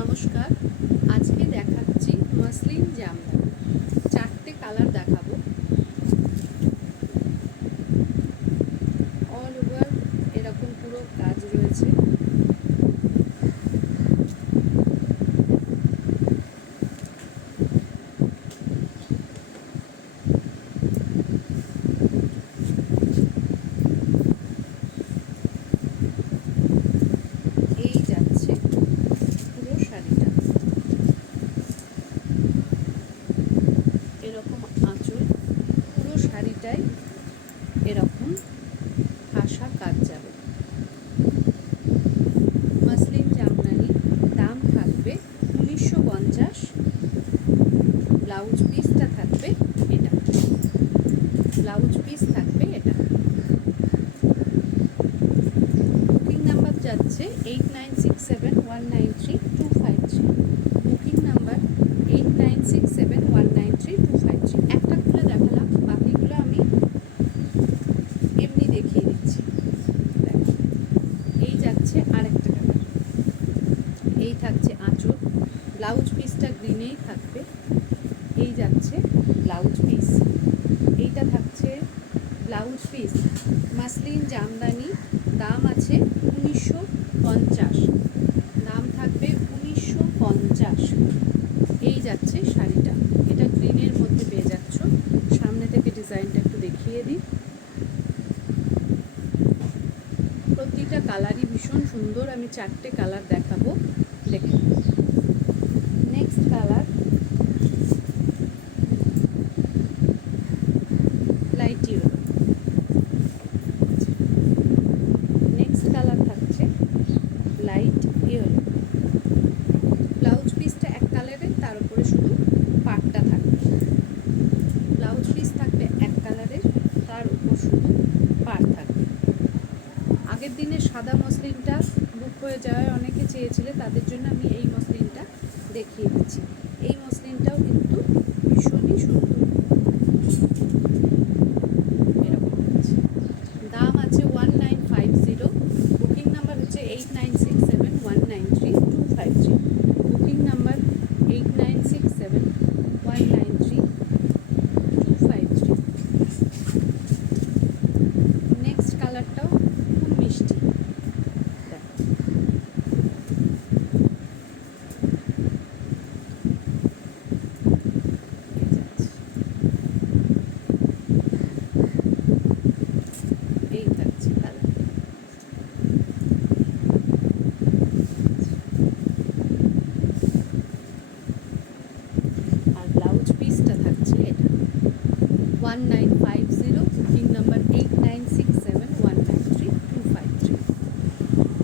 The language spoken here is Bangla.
নমস্কার, আজকে দেখাচ্ছি মসলিন জামদানি। 4টে কালার দেখাবো। অল ওভার এরকম পুরো কাজ রয়েছে। এই যাচ্ছে পুরো শাড়িটা, এরকম আঁচল, পুরো শাড়িটাই এরকম ঠাসা কাজ যাবে। মসলিন জামদানি, দাম থাকবে 1950। ব্লাউজ পিসটা থাকবে এটা, ব্লাউজ পিস থাকবে এটা। বুকিং নাম্বার যাচ্ছে 8967193253। Booking number 8967193253। একটা খুলে দেখালাম, বাকিগুলো আমি এমনি দেখিয়ে দিচ্ছি। এই যাচ্ছে আরেকটা কালার, এই থাকছে আঁচল, ব্লাউজ পিসটা গ্রিনেই থাকবে। এই যাচ্ছে ব্লাউজ পিস, এইটা থাকছে ব্লাউজ পিস। মসলিন জামদানি, দাম আছে 1950, দাম থাকবে 1950। এই যাচ্ছে শাড়িটা, এটা গ্রিনের মধ্যে পেয়ে যাচ্ছ। সামনে থেকে ডিজাইনটা একটু দেখিয়ে দিই। প্রতিটা কালারই ভীষণ সুন্দর। আমি 4টে কালার দেখাবো, দেখে। Next colour light yellow. Next colour থাকছে লাইট ইয়েলো। ব্লাউজ পিসটা এক কালারের, তার উপরে শুধু পাটটা থাকবে। ব্লাউজ পিস থাকবে এক কালারের, তার উপর শুধু পাট থাকবে। আগের দিনে সাদা মসলিনটা বুক হয়ে যাওয়ায় অনেকে চেয়েছিলে, তাদের জন্য আমি এই মসলিনটা দেখিয়ে দিচ্ছি। এই মসলিনটাও কিন্তু ভীষণই সুন্দর। এরকম আছে, দাম আছে 1950। বুকিং নাম্বার হচ্ছে 8967193253। Booking number 8967193253। নেক্সট কালারটাও খুব মিষ্টি। এই থাকছে কালার। আর ব্লাউজ পিসটা থাকছে এটা 1950।